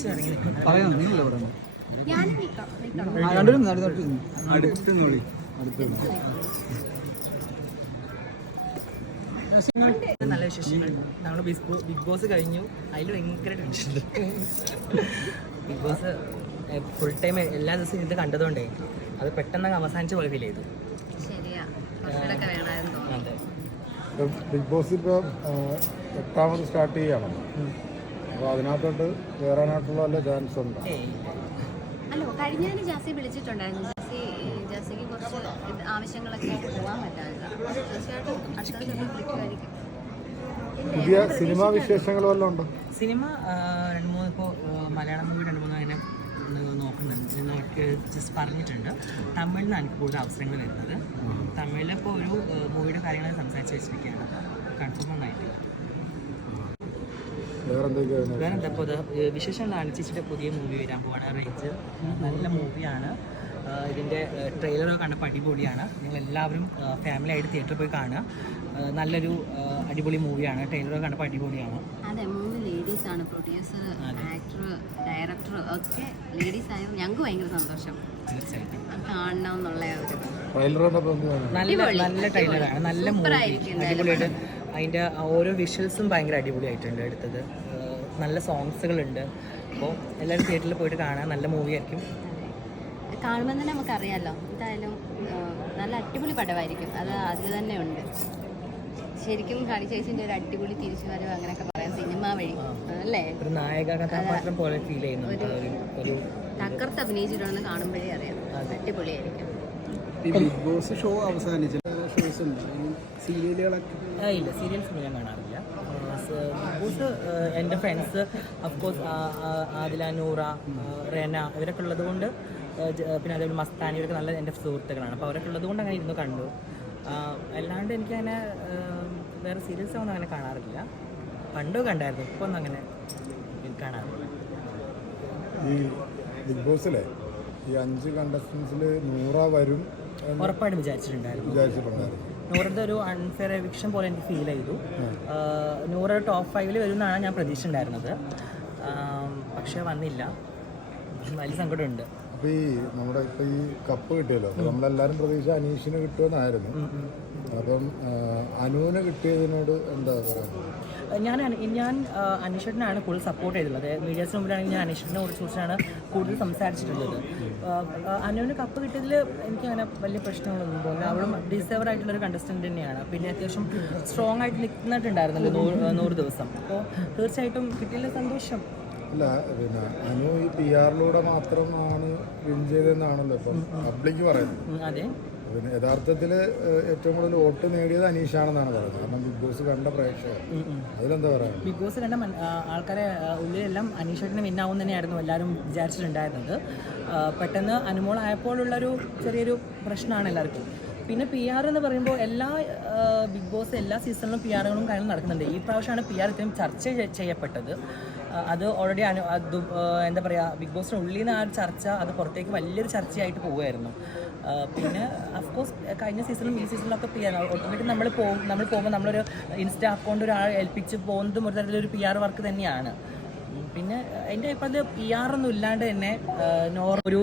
കുറച്ച് ഇറങ്ങി നിൽക്കും. പറയാം, നിങ്ങളല്ലേ പറയണം. നല്ല വിശേഷങ്ങൾ. നമ്മൾ ബിഗ് ബോസ് കഴിഞ്ഞു. അതിൽ ഭയങ്കര ടെൻഷനുണ്ട്. ബിഗ് ബോസ് ഫുൾ ടൈം എല്ലാ ദിവസവും ഇത് കണ്ടതുകൊണ്ടേ അത് പെട്ടെന്ന് അവസാനിച്ച പോലെ ഫീൽ ചെയ്തു. അതെ, ബിഗ് ബോസ് ഇപ്പോൾ 8ാമത് സ്റ്റാർട്ട് ചെയ്യണം. അപ്പോൾ അതിനകത്തോട്ട് കയറാനായിട്ടുള്ള വല്ല ചാൻസ് ഉണ്ടോ? അല്ലോ, കഴിഞ്ഞാലും ജാസി വിളിച്ചിട്ടുണ്ടായിരുന്നു. ജാസിക്ക് കുറച്ച് ആവശ്യങ്ങളൊക്കെ ആയിട്ട് പോകാൻ പറ്റാറില്ല. തീർച്ചയായിട്ടും അടുത്ത ദിവസം വിളിക്കുമായിരിക്കും. പുതിയ സിനിമാ വിശേഷങ്ങൾ വല്ലതും ഉണ്ടോ? സിനിമ 2-3 ഇപ്പോൾ മലയാളം മൂവി 2-3 അങ്ങനെ നോക്കുന്നുണ്ട്. നമുക്ക് ജസ്റ്റ് പറഞ്ഞിട്ടുണ്ട്. തമിഴിൽ നിന്നാണ് എനിക്ക് കൂടുതൽ അവസരങ്ങൾ വരുന്നത്. തമിഴിലിപ്പോൾ ഒരു മൂവിയുടെ കാര്യങ്ങൾ സംസാരിച്ച് വെച്ചിരിക്കുകയാണ്. കൺഫേം ഒന്നായിട്ടില്ല. വേറെ എന്താ ഇപ്പോൾ വിശേഷങ്ങളാണ്. ചേച്ചിയുടെ പുതിയ മൂവി വരാൻ പോവാണ്, റേഞ്ച്. നല്ല മൂവിയാണ്. ഇതിൻ്റെ ട്രെയിലറൊക്കെ കണ്ടപ്പോൾ അടിപൊളിയാണ്. നിങ്ങളെല്ലാവരും ഫാമിലി ആയിട്ട് തിയേറ്ററിൽ പോയി കാണുക. നല്ലൊരു അടിപൊളി മൂവിയാണ്. ട്രെയിലറൊക്കെ കണ്ടപ്പോൾ അടിപൊളിയാണ്. അതെ, 3 ലേഡീസാണ് പ്രൊഡ്യൂസർ, ആക്ടർ, ഡയറക്ടർ ഒക്കെ ലേഡീസ് ആയപ്പോൾ ഞങ്ങൾക്ക് ഭയങ്കര സന്തോഷം. തീർച്ചയായിട്ടും കാണണം എന്നുള്ള നല്ല ട്രെയിലറാണ്. നല്ല മൂവി, അടിപൊളിയായിട്ട്. അതിൻ്റെ ഓരോ വിഷ്വൽസും ഭയങ്കര അടിപൊളിയായിട്ടുണ്ട് എടുത്തത്. നല്ല സോങ്സുകളുണ്ട്. അപ്പോൾ എല്ലാവരും തിയേറ്ററിൽ പോയിട്ട് കാണാൻ നല്ല മൂവി ആയിരിക്കും. കാണുമ്പോൾ തന്നെ നമുക്കറിയാമല്ലോ, എന്തായാലും നല്ല അടിപൊളി പടമായിരിക്കും. അത് അതിൽ തന്നെ ഉണ്ട്. ശരിക്കും ഹണി ചേച്ചിൻ്റെ ഒരു അടിപൊളി തിരിച്ചുവരവ് അങ്ങനെയൊക്കെ പറയാം സിനിമ വഴി അല്ലേ. ഒരു നായക കഥാപാത്രം പോലെ ഫീൽ ചെയ്യുന്നു. ഒരു തകർത്ത് അഭിനയിച്ചിട്ടുണ്ടെന്ന് കാണുമ്പോഴേ അറിയാം. അടിപൊളിയായിരിക്കും. ബിഗ് ബോസ് ഷോ അവസാനിച്ച ഷോസ് ഉണ്ട്, സീരിയലുകളൊക്കെ ഇല്ല. സീരിയൽസ് ഞാൻ കാണാറില്ല. ബിഗ് ബോസ് എൻ്റെ ഫ്രണ്ട്സ് അഫ്കോഴ്സ് ആദില, നൂറ, റെന ഇവരൊക്കെ ഉള്ളത് കൊണ്ട്, പിന്നെ അതേപോലെ മസ്താനി, ഇവരൊക്കെ നല്ല എൻ്റെ സുഹൃത്തുക്കളാണ്. അപ്പോൾ അവരൊക്കെ ഉള്ളത് കൊണ്ട് അങ്ങനെ ഇരുന്ന് കണ്ടു. അല്ലാണ്ട് എനിക്കങ്ങനെ വേറെ സീരിയൽസ് ഒന്നും അങ്ങനെ കാണാറില്ല. പണ്ടോ കണ്ടായിരുന്നു, ഇപ്പോൾ ഒന്നും അങ്ങനെ കാണാറില്ല. ഈ ബിഗ് ബോസിലെ ഈ 5 കണ്ടസ്റ്റൻസിൽ നൂറ വരും ഉറപ്പായിട്ടും വിചാരിച്ചിട്ടുണ്ടായിരുന്നു. നൂറിൻ്റെ ഒരു അൺഫെയർ എവിക്ഷൻ പോലെ എനിക്ക് ഫീൽ ചെയ്തു. നൂറ് ടോപ്പ് 5 വരുമെന്നാണ് ഞാൻ പ്രതീക്ഷ ഉണ്ടായിരുന്നത്. പക്ഷേ വന്നില്ല. വലിയ സങ്കടമുണ്ട്. അപ്പോൾ ഈ നമ്മുടെ ഇപ്പോൾ ഈ കപ്പ് കിട്ടിയല്ലോ, അപ്പോൾ നമ്മളെല്ലാവരും പ്രതീക്ഷ അനീഷിന് കിട്ടുമെന്നായിരുന്നു. അപ്പം അനുവിന് കിട്ടിയതിനോട് എന്താ പറയുക? ഞാൻ അനീഷേട്ടനാണ് കൂടുതൽ സപ്പോർട്ട് ചെയ്തിട്ടുള്ളത്. മീഡിയാസിന് മുമ്പിലാണെങ്കിൽ ഞാൻ അനീഷേട്ടനെ കുറിച്ചാണ് കൂടുതൽ സംസാരിച്ചിട്ടുള്ളത്. അനുവിന് കപ്പ് കിട്ടിയതിൽ എനിക്ക് അങ്ങനെ വലിയ പ്രശ്നങ്ങളൊന്നും തോന്നില്ല. അവളും ഡിസേർവ് ആയിട്ടുള്ളൊരു കണ്ടസ്റ്റൻ്റ് തന്നെയാണ്. പിന്നെ അത്യാവശ്യം സ്ട്രോങ് ആയിട്ട് നിൽക്കുന്നിട്ടുണ്ടായിരുന്നല്ലോ 100 ദിവസം. അപ്പോൾ തീർച്ചയായിട്ടും കിട്ടിയതിൽ സന്തോഷം. അല്ല, പിന്നെ അനു ഈ PR-ലൂടെ മാത്രമാണ് വിൻ ചെയ്തതെന്നാണല്ലോ ഇപ്പം പബ്ലിക് പറയുന്നത്. അതെ, പിന്നെ യഥാർത്ഥത്തിൽ ഏറ്റവും കൂടുതൽ വോട്ട് നേടിയത് അനീഷാണെന്നാണ് പറയുന്നത്. കാരണം ബിഗ് ബോസ് കണ്ട പ്രേക്ഷകർ അതിലെന്താ പറയുക? ബിഗ് ബോസ് കണ്ട ആൾക്കാരെ ഉള്ളിലെല്ലാം അനീഷേട്ടന് വിന്നാവും തന്നെയായിരുന്നു എല്ലാവരും വിചാരിച്ചിട്ടുണ്ടായിരുന്നത്. പെട്ടെന്ന് അനുമോളായപ്പോഴുള്ളൊരു ചെറിയൊരു പ്രശ്നമാണ് എല്ലാവർക്കും. പിന്നെ PR എന്ന് പറയുമ്പോൾ ബിഗ് ബോസ് എല്ലാ സീസണിലും PR-കളും കാര്യങ്ങളും നടക്കുന്നുണ്ട്. ഈ പ്രാവശ്യമാണ് PR ഇത്രയും ചർച്ച ചെയ്യപ്പെട്ടത്. അത് ഓൾറെഡി എന്താ പറയുക, ബിഗ് ബോസിനുള്ളിൽ നിന്ന് ആ ഒരു ചർച്ച അത് പുറത്തേക്ക് വലിയൊരു ചർച്ചയായിട്ട് പോവുമായിരുന്നു. പിന്നെ അഫ്കോഴ്സ് കഴിഞ്ഞ സീസണിലും ഈ സീസണിലൊക്കെ PR ഓട്ടോമാറ്റിക് നമ്മൾ പോകുമ്പോൾ നമ്മളൊരു ഇൻസ്റ്റ അക്കൗണ്ട് ഒരാൾ ഏൽപ്പിച്ച് പോകുന്നതും ഒരു തരത്തിലൊരു PR വർക്ക് തന്നെയാണ്. പിന്നെ എൻ്റെ അഭിപ്രായത്തിൽ PR ഒന്നും ഇല്ലാണ്ട് തന്നെ ഒരു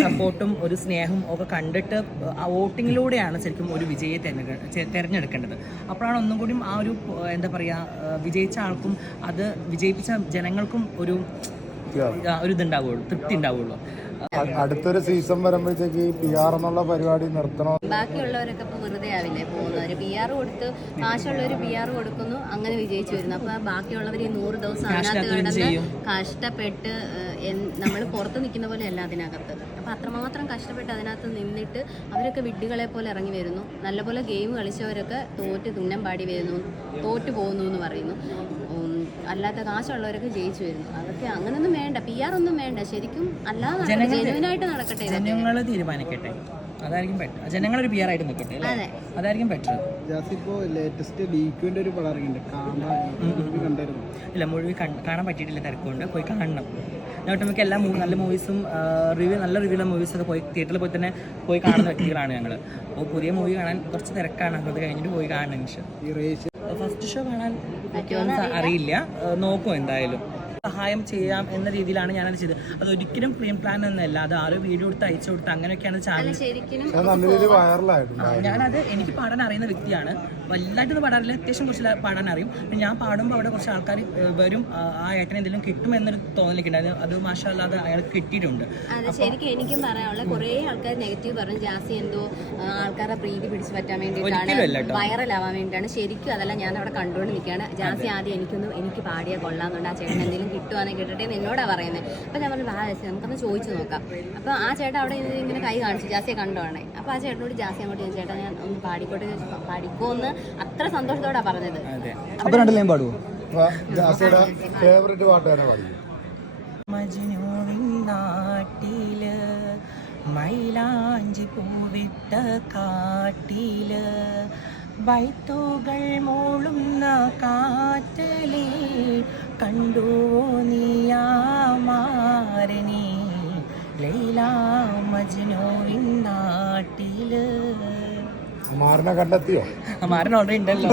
സപ്പോർട്ടും ഒരു സ്നേഹവും ഒക്കെ കണ്ടിട്ട് വോട്ടിങ്ങിലൂടെയാണ് ശരിക്കും ഒരു വിജയെ തിരഞ്ഞെടുക്കേണ്ടത്. അപ്പോഴാണ് ഒന്നും കൂടി ആ ഒരു എന്താ പറയുക, വിജയിച്ച ആൾക്കും അത് വിജയിപ്പിച്ച ജനങ്ങൾക്കും ഒരു ഇതുണ്ടാവുള്ളൂ, തൃപ്തി ഉണ്ടാവുള്ളൂ. അടുത്തൊരു സീസൺ വരുമ്പോഴത്തേക്ക് PR എന്നുള്ള പരിപാടി നിർത്തണോ? ബാക്കിയുള്ളവരൊക്കെ ഇപ്പോൾ വെറുതെ ആവില്ലേ പോകുന്നവർ? PR കൊടുത്ത് കാശുള്ളവർ PR കൊടുക്കുന്നു, അങ്ങനെ വിജയിച്ചു വരുന്നു. അപ്പോൾ ബാക്കിയുള്ളവർ 100 ദിവസം അതിനകത്ത് കിടന്ന് കഷ്ടപ്പെട്ട് നമ്മൾ പുറത്ത് നിൽക്കുന്ന പോലെ അല്ല അതിനകത്ത്. അപ്പോൾ അത്രമാത്രം കഷ്ടപ്പെട്ട് അതിനകത്ത് നിന്നിട്ട് അവരൊക്കെ വിഡ്ഢികളെ പോലെ ഇറങ്ങി വരുന്നു. നല്ലപോലെ ഗെയിം കളിച്ചവരൊക്കെ തോറ്റ് തുന്നം പാടി വരുന്നു, തോറ്റു പോകുന്നു എന്ന് പറയുന്നു. അല്ലാത്ത കാശുള്ളവരൊക്കെ ജയിച്ചു വരുന്നു. അതൊക്കെ അങ്ങനൊന്നും വേണ്ട, PR ഒന്നും വേണ്ട. ശരിക്കും അല്ലാതെ ജെന്യുവിനായിട്ട് നടക്കട്ടെ, ജനങ്ങൾ തീരുമാനിക്കട്ടെ. അതായിരിക്കും ബെറ്റർ. ജനങ്ങളൊരു PR ആയിട്ട് നിൽക്കട്ടെ, അതായിരിക്കും ബെറ്റർ. ഇപ്പോൾ ലേറ്റസ്റ്റ് ഡീക്യുവിൻ്റെ ഒരു പടം ഇറങ്ങിയിട്ടുണ്ട്, കണ്ടായിരുന്നു? ഇല്ല, മുഴുവൻ കാണാൻ പറ്റിയിട്ടില്ല, തിരക്കുണ്ട്. പോയി കാണണം. നമുക്ക് എല്ലാ നല്ല മൂവീസും നല്ല റിവ്യൂള്ള മൂവീസൊക്കെ പോയി തിയേറ്ററിൽ പോയി കാണുന്ന വ്യക്തികളാണ് ഞങ്ങൾ. അപ്പോൾ പുതിയ മൂവി കാണാൻ കുറച്ച് തിരക്കാണ്. അത് കഴിഞ്ഞിട്ട് പോയി കാണണം. ഫസ്റ്റ് ഷോ കാണാൻ പറ്റുമെന്ന് അറിയില്ല, നോക്കും എന്തായാലും. സഹായം ചെയ്യാം എന്ന രീതിയിലാണ് ഞാനത് ചെയ്തത്. അതൊരിക്കലും പ്രീ പ്ലാൻ എന്നല്ല, അത് ആരോ വീഡിയോ എടുത്ത് അയച്ചു കൊടുത്ത് അങ്ങനെയൊക്കെയാണ് ചാനൽ. ശരിക്കും ഞാനത് എനിക്ക് പാടാൻ അറിയുന്ന വ്യക്തിയാണ്, വലുതായിട്ടൊന്നും പാടാറില്ല, അത്യാവശ്യം കുറച്ച് പാടാൻ അറിയും. ഞാൻ പാടുമ്പോൾ അവിടെ കുറച്ച് ആൾക്കാർ വരും, ആ ഏട്ടന് എന്തെങ്കിലും കിട്ടുമെന്നൊരു തോന്നലൊക്കെ ഉണ്ടായിരുന്നു. അത് മാഷാല്ലാതെ അയാൾക്ക് കിട്ടിയിട്ടുണ്ട്. അതെ, ശരിക്കും എനിക്കും പറയാനുള്ള കുറേ ആൾക്കാർ നെഗറ്റീവ് പറഞ്ഞു, ജാസി എന്തോ ആൾക്കാരുടെ പ്രീതി പിടിച്ചു പറ്റാൻ വേണ്ടിയിട്ടാണ്, വൈറലാവാൻ വേണ്ടിയിട്ടാണ്. ശരിക്കും അതല്ല, ഞാൻ അവിടെ കണ്ടുകൊണ്ട് നിൽക്കുകയാണ്. ജാസി ആദ്യം എനിക്ക് പാടിയാൽ കൊള്ളാമെന്നുണ്ട്, ആ ചേട്ടൻ എന്തെങ്കിലും കിട്ടുവാണെങ്കിൽ കിട്ടട്ടെ എന്ന് എന്നോടാണ് പറയുന്നത്. അപ്പോൾ ഞാൻ പറഞ്ഞു വാ ജാസി നമുക്കൊന്ന് ചോദിച്ചു നോക്കാം. അപ്പോൾ ആ ചേട്ടൻ അവിടെ ഇങ്ങനെ കൈ കാണിച്ചു, ജാസിയെ കണ്ടോണേ. അപ്പോൾ ആ ചേട്ടനോട് ജാസി അങ്ങോട്ട് ഞാൻ ചേട്ടാ ഞാൻ ഒന്ന് പാടിക്കോട്ടെ, പാടിക്കോ എന്ന് അത്ര സന്തോഷത്തോടാണ് പറഞ്ഞത്. അപ്പോൾ രണ്ടിലേയും പാടുമോ? ഫേവറേറ്റ് പാട്ടുകാരെ പാടിക്കും. മജ്നൂവിൻ നാട്ടില് മൈലാഞ്ചി പൂവിട്ട കാട്ടില് ബൈത്തുകൾ മൂളുന്ന കാറ്റലേ കണ്ടുവോ നീയാമാരനീ ലൈല മജ്നൂവിൻ നാട്ടില്. മാറിനെ കണ്ടെത്തിയോ? മാരൻ ഓൾറെഡി ഉണ്ടല്ലോ.